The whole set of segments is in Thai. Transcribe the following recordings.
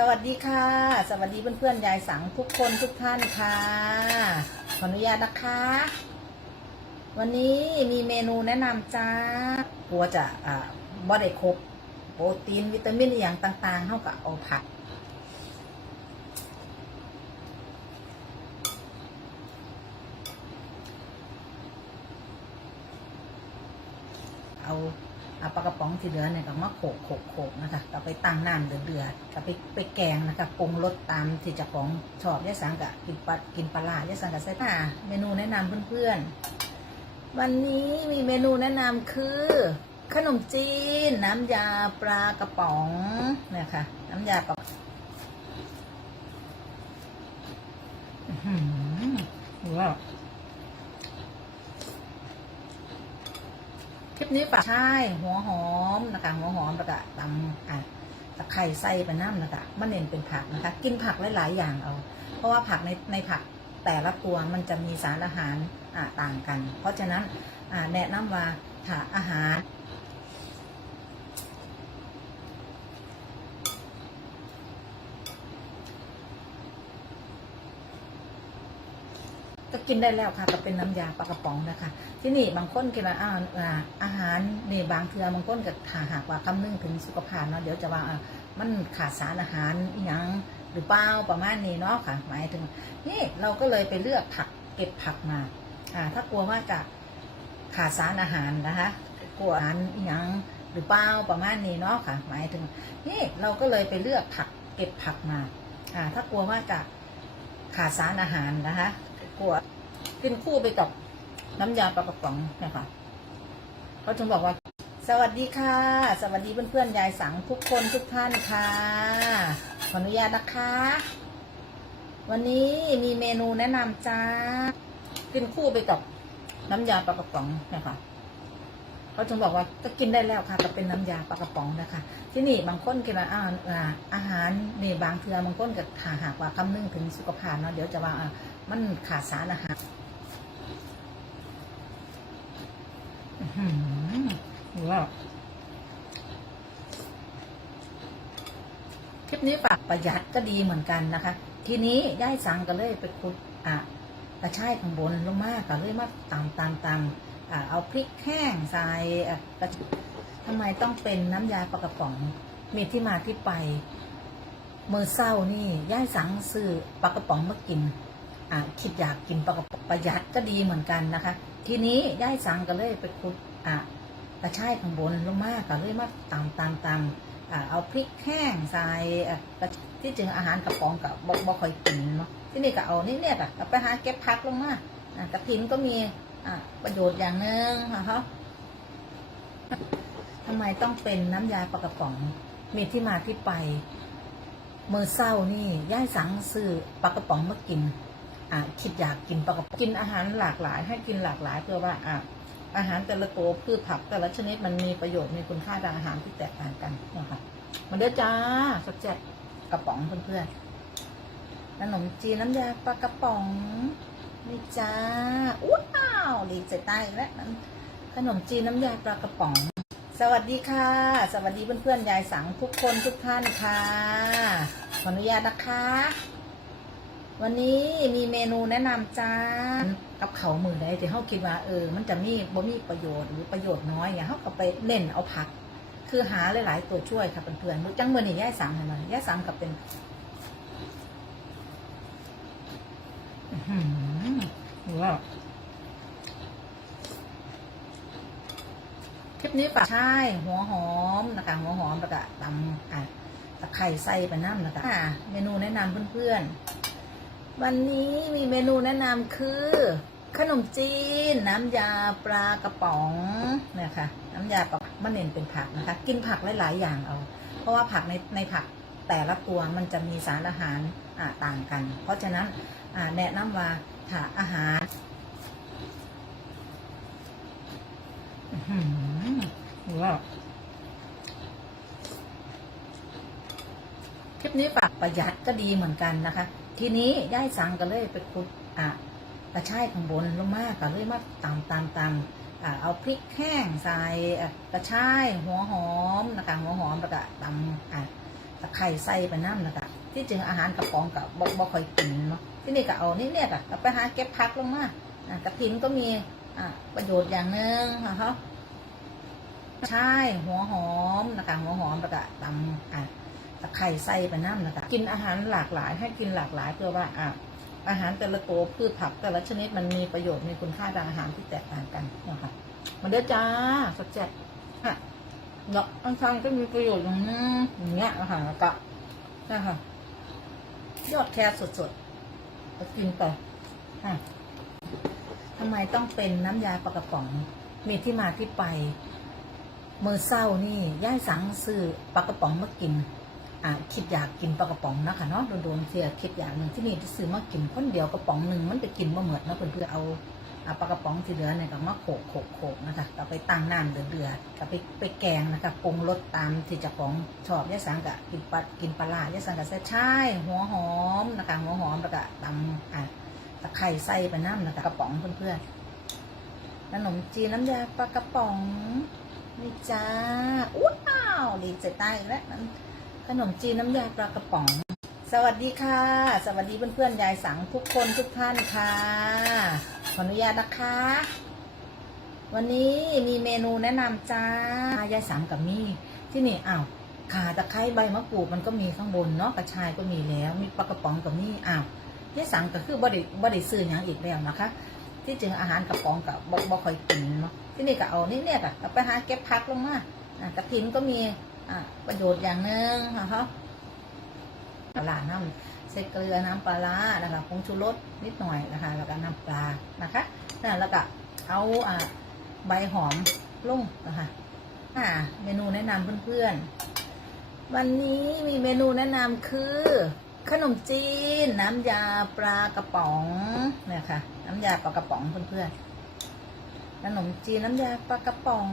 สวัสดีค่ะ สวัสดีเพื่อนๆยายสังทุกคนทุกท่านค่ะ ขออนุญาตนะคะ วันนี้มีเมนูแนะนำจ้ากลัวจะอ่าบ่ได้ครบโปรตีนวิตามินอย่างต่างๆเท่ากับเอาผัก เอา เอาปลากระป๋องที่เหลือเนี่ยก็มาโขกโขกโขกนะคะก็ไปตั้งน้ำเดือดๆก็ไปไปแกงนะคะปรุงรสตามที่เจ้าของชอบยายสังกะกินปลากินปลาร้ายาสังกะใส่ผ้าเมนูแนะนำเพื่อนๆ วันนี้มีเมนูแนะนำคือ ขนมจีน น้ำยาปลากระป๋องเนี่ยค่ะน้ำยาปลาอื้อหือว้าว คลิปนี้ฝาใช่หัวหอมนะคะหัวหอมแล้วก็ตำอะตะไคร้ใส่ไปน้ำนะคะมันเน้นเป็นผักนะคะ กินผักหลาย ๆ อย่างเอา เพราะว่าผักในในผักแต่ละตัวมันจะมีสารอาหารอะต่างกัน เพราะฉะนั้นอะแนะนำว่าถ้าอาหาร ก็กินได้แล้วค่ะก็เป็นน้ำยาปลากระป๋องนะคะที่นี่บางคนกินว่าอาอ่าอาหารนี่บางเทือบางคนก็ถ้าหากว่าคำนึงถึงสุขภาพเนาะเดี๋ยวจะว่ามันขาดสารอาหารอหยังหรือเปล่าประมาณนี้เนาะค่ะ หมายถึง นี่เราก็เลยไปเลือกผักเก็บผักมาอ่าถ้ากลัวว่าจะขาดสารอาหารนะคะกลัวอาหารอหยังหรือเปล่าประมาณนี้เนาะค่ะ หมายถึง นี่เราก็เลยไปเลือกผักเก็บผักมาอ่าถ้ากลัวว่าจะขาดสารอาหารนะคะ กลัวกินคู่ไปกับน้ำยาปลากระป๋องนะคะเขาถึงบอกว่า สวัสดีค่ะ สวัสดีเพื่อนๆยายสังทุกคนทุกท่านค่ะ ขออนุญาตนะคะ วันนี้มีเมนูแนะนำจ้ากินคู่ไปกับน้ำยาปลากระป๋องนะคะเขาถึงบอกว่าก็กินได้แล้วค่ะก็เป็นน้ำยาปลากระป๋องนะคะ ที่นี่บางคนกินอาหารอาหารนี่บางเทือบางคนก็ถ้าหากว่าคำนึงถึงสุขภาพเนาะเดี๋ยวจะว่า มันขาดสารอาหารหือว้าวคลิปนี้ฝากประหยัดก็ดีเหมือนกันนะคะ ทีนี้ย่ายสังก็เลยไปขุดอะกระชายข้างบนลงมาก็เลยมาตำตำตำอะเอาพริกแห้งใส่อะทำไมต้องเป็นน้ำยาปลากระป๋องมีที่มาที่ไป เมื่อเศร้านี่ย่ายสังซื้อปลากระป๋องมากิน คิดอยากกินปลากระป๋องประหยัดก็ดีเหมือนกันนะคะ ทีนี้ย่ายสังก็เลยไปขุดอะกระชายข้างบนลงมาก็เลยมาตำตำตำอะเอาพริกแห้งใส่ที่จริงอาหารกระป๋องกับบบ่ค่อยกินเนาะที่นี่ก็เอานี่เนี่ยก็เอาไปหาเก็บพักลงมาอะกระถินก็มีอะประโยชน์อย่างหนึ่งนะคะทำไมต้องเป็นน้ำยาปลากระป๋องมีที่มาที่ไป เมื่อเศร้านี่ย่ายสังซื้อปลากระป๋องมากิน อ่าคิดอยากกินปลากระป๋องกินอาหารหลากหลาย ให้กินหลากหลายเพื่อว่าอ่าอาหารแต่ละตัวพืชผักแต่ละชนิดมันมีประโยชน์มีคุณค่าทางอาหารที่แตกต่างกันนะคะมาเด้อจ้าสดแจกกระป๋องเพื่อนๆขนมจีนน้ำยาปลากระป๋องนี่จ้าว้าวดีใจใต้แล้วนั้นขนมจีนน้ำยาปลากระป๋อง สวัสดีค่ะ สวัสดีเพื่อนๆยายสังทุกคนทุกท่านค่ะขออนุญาตนะคะ วันนี้มีเมนูแนะนำจ้ากับเขามือใดที่เขาคิดว่าเออ มันจะมีบ่มีประโยชน์หรือประโยชน์น้อยอย่างเขาก็ไปเน้นเอาผัก คือหาหลาย ๆ ตัวช่วยค่ะเพื่อนๆมื้อจังมือนี่ย่ายสังเห็นไหมย่ายสังกับเป็นอื้อหือว้าวคลิปนี้ฝากใช่หัวหอมนะคะหัวหอมแล้วก็ตำอ่ตะไคร้ใส่ไปน้ำนะคะอะเมนูแนะนำเพื่อนๆ วันนี้มีเมนูแนะนำคือ ขนมจีน น้ำยาปลากระป๋องเนี่ยค่ะน้ำยาปลามันเน้นเป็นผักนะคะ กินผักหลาย ๆ อย่างเอา เพราะว่าผักในในผักแต่ละตัวมันจะมีสารอาหารต่างกัน เพราะฉะนั้นแนะนำว่าถ้าอาหารหือว้าวคลิปนี้ฝากประหยัดก็ดีเหมือนกันนะคะ ทีนี้ย่ายสังก็เลยไปขุดอะกระชายข้างบนลงมาก็เลยมาตำตำตำอะเอาพริกแห้งใส่กระชายหัวหอมนะคะหัวหอมแล้วก็ตำอะตะไคร้ใส่ไปน้ำแล้วก็ที่จริงอาหารกระป๋องกับบ่บ่ค่อยกินเนาะที่นี่ก็เอานี่เนี่ยก็เอาไปหาเก็บพักลงมาอ่ากระถินก็มีอ่าประโยชน์อย่างหนึ่งนะคะใช่หัวหอมนะคะหัวหอมแล้วก็ตำอ่าตะ ไคร้ใส่ไปน้ำแล้วก็กินอาหารหลากหลายให้กินหลากหลายเพื่อว่าอ่าอาหารแต่ละตัวพืชผักแต่ละชนิดมันมีประโยชน์มีคุณค่าทางอาหารที่แตกต่างกันนะคะมาเด้อจ้าสดแซ่บอะเนาะอังคารก็มีประโยชน์อย่างนี้อย่างเงี้ยนะคะแล้วก็นะคะยอดแครสดๆก็กินไปอะทำไมต้องเป็นน้ำยาปลากระป๋อง มีที่มาที่ไป มือเศร้านี่ย่ายสังซื้อปลากระป๋องมากิน อ่าคิดอยากกินปลากระป๋องนะคะเนาะโดนๆเสียคิดอยางหนึ่งที่นี่ที่ซื้อมากินคนเดียวกระป๋องหนึ่งมันไปกินมาเหมือนนะเพื่อนๆเอาอ่าปลากระป๋องที่เหลือเนี่ยก็มาโขกโขกโขกนะคะก็ไปตั้งน้ำเดือดๆก็ไปไปแกงนะคะปรุงรสตามที่เจ้าของชอบยาสังกะกินปลากินปลาร้ายาสังกะใส่ช่หัวหอมนะคะหัวหอมแล้วก็ตำอ่าตะไคร้ใส่ไปน้ำนะคะกระป๋องเพื่อนๆขนมจีนน้ำยาปลากระป๋องนี่จ้าว้าวดีใจใต้อีกแล้วนั้น ขนมจีนน้ำยาปลากระป๋อง สวัสดีค่ะ สวัสดีเพื่อนๆยายสังทุกคนทุกท่านค่ะ ขออนุญาตนะคะ วันนี้มีเมนูแนะนำจ้ายายสังกับมี่ที่นี่อ้าวขาตะไคร้ใบมะกรูดมันก็มีข้างบนเนาะกระชายก็มีแล้ว มีปลากระป๋องกับมี่อ้าวยายสังก็คือบริบริซื้ออย่างอีกแล้วนะคะที่จริงอาหารกระป๋องกับบ่บ่คอยกินเนาะที่นี่ก็เอานี่เนี่ยก็เอาไปหาเก็บพักลงมาอะกระถินก็มี อะประโยชน์อย่างหนึ่งนะคะปลาน้ำใส่เกลือน้ำปลาร้านะคะผงชูรสนิดหน่อยนะคะ แล้วก็น้ำปลานะคะนั่นแล้วก็เอาอ่าใบหอมลงนะคะอ่าเมนูแนะนำเพื่อนๆ วันนี้มีเมนูแนะนำคือ ขนมจีน น้ำยาปลากระป๋องเนี่ยค่ะ น้ำยาปลากระป๋องเพื่อนๆขนมจีนน้ำยาปลากระป๋อง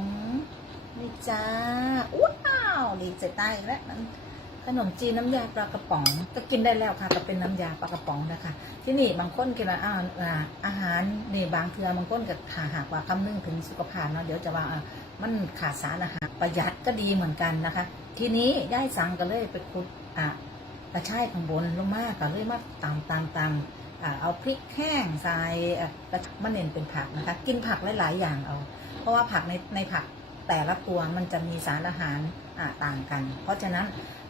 นี่จ้าว้าวดีใจใต้อีกแล้วนั้นขนมจีนน้ำยาปลากระป๋องก็กินได้แล้วค่ะ ก็เป็นน้ำยาปลากระป๋องนะคะ ที่นี่บางคนกินอาหารอาหารนี่บางเทือบางคนก็ขาหากว่าคำนึงถึงสุขภาพเนาะเดี๋ยวจะว่ามันขาดสารอาหารประหยัดก็ดีเหมือนกันนะคะ ทีนี้ย่ายสังก็เลยไปขุดอะกระชายข้างบนลงมากก็เลยมาตำตำตำอ่าเอาพริกแห้งใส่อะกระมะเน่นเป็นผักนะคะ กินผักหลาย ๆ อย่างเอา เพราะว่าผักในในผักแต่ละตัวมันจะมีสารอาหาร ต่างกัน เพราะฉะนั้น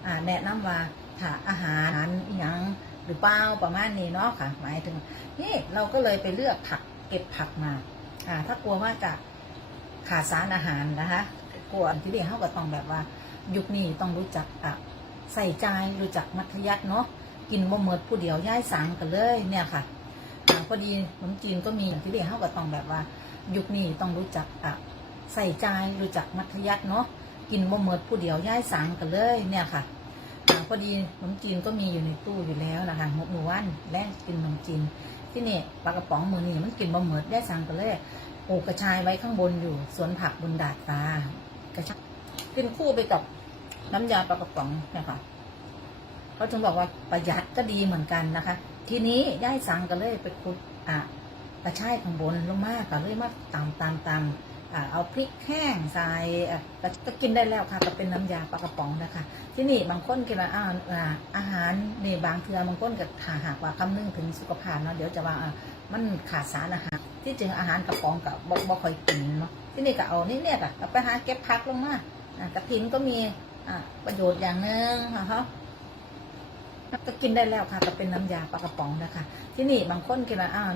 อ่าแนะนำว่าถ้าอาหารอหยังหรือเปล่าประมาณนี้เนาะค่ะ หมายถึงนี่เราก็เลยไปเลือกผักเก็บผักมาถ้ากลัวว่าจะขาดสารอาหารนะคะกลัวที่เด็กเขาก็ต้องแบบว่า ยุคนี้ต้องรู้จักใส่ใจรู้จักมัธยัติเนาะกินบ่เมิดผู้เดียวย่ายสังกันเลยเนี่ยค่ะอ่าพอดีขนมจีนก็มีที่เด็กเขาก็ต้องแบบว่า ยุคนี้ต้องรู้จักใส่ใจรู้จักมัธยัติเนาะ กินบ่เมิดผู้เดียวย่ายสังกันเลยเนี่ยค่ะอ่าพอดีขนมจีนก็มีอยู่ในตู้อยู่แล้วนะคะหกหมู่วันแรกกินขนมจีนที่นี่ปลากระป๋องมือนี่มันกินบ่เมิดย่ายสังกันเลยปลูกกระชายไว้ข้างบนอยู่สวนผักบนดาดฟ้ากระชายกินคู่ไปกับน้ำยาปลากระป๋องเนี่ยค่ะเขาถึงบอกว่าประหยัดก็ดีเหมือนกันนะคะ ทีนี้ย่ายสังกันเลยไปขุดอะกระชายข้างบนลงมากก็เลยมาตำตำตำอ่าม เอาพริกแห้งใส่อะก็ก็กินได้แล้วค่ะก็เป็นน้ำยาปลากระป๋องนะคะ ที่นี่บางคนกินอาหารอาอาหารนี่บางเทือบางคนก็ถ้าหากว่าคำนึงถึงสุขภาพเนาะเดี๋ยวจะว่ามันขาดสารอาหาร ที่จริงอาหารกระป๋องกับบ่บ่ค่อยกินเนาะที่นี่ก็เอานี่เนี่ยก็เอาไปหาเก็บพักลงมากระถินก็มีประโยชน์อย่างหนึ่งนะคะ ก็กินได้แล้วค่ะก็เป็นน้ำยาปลากระป๋องนะคะ ที่นี่บางคนกินอาหาร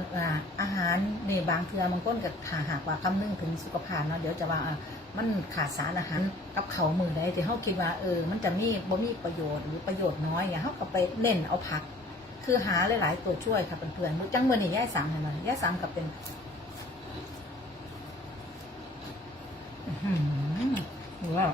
อาหารนี่บางเทือบางคนก็ถ้าหากว่าคำนึงถึงสุขภาพเนาะเดี๋ยวจะว่ามันขาดสารอาหารกับเขามือใดที่เขาคิดว่าเออ มันจะมีบ่มีประโยชน์หรือประโยชน์น้อยอย่างเขาก็ไปเน้นเอาผัก คือหาหลาย ๆ ตัวช่วยค่ะเพื่อนๆจังเมื่อนี่แย่สามเห็นไหมแย่สามกับเป็นอื้อหือว้าว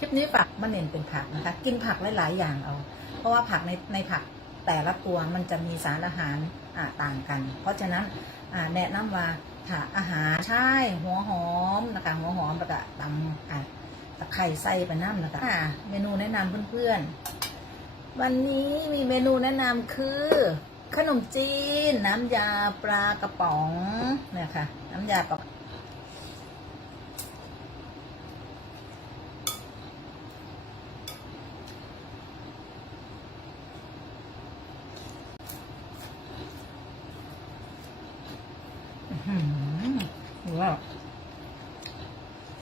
คลิปนี้ฝากมาเน้นเป็นผักนะคะ กินผักหลายๆอย่างเอา เพราะว่าผักในในผักแต่ละตัวมันจะมีสารอาหารอ่าต่างกัน เพราะฉะนั้นอ่าแนะนำว่าถ้าอาหารใช่หัวหอมนะคะหัวหอมแล้วก็ตำตะไคร้ใส่ไปน้ำนะคะเมนูแนะนำเพื่อนๆ วันนี้มีเมนูแนะนำคือ ขนมจีน น้ำยาปลากระป๋องเนี่ยค่ะ น้ำยาปลา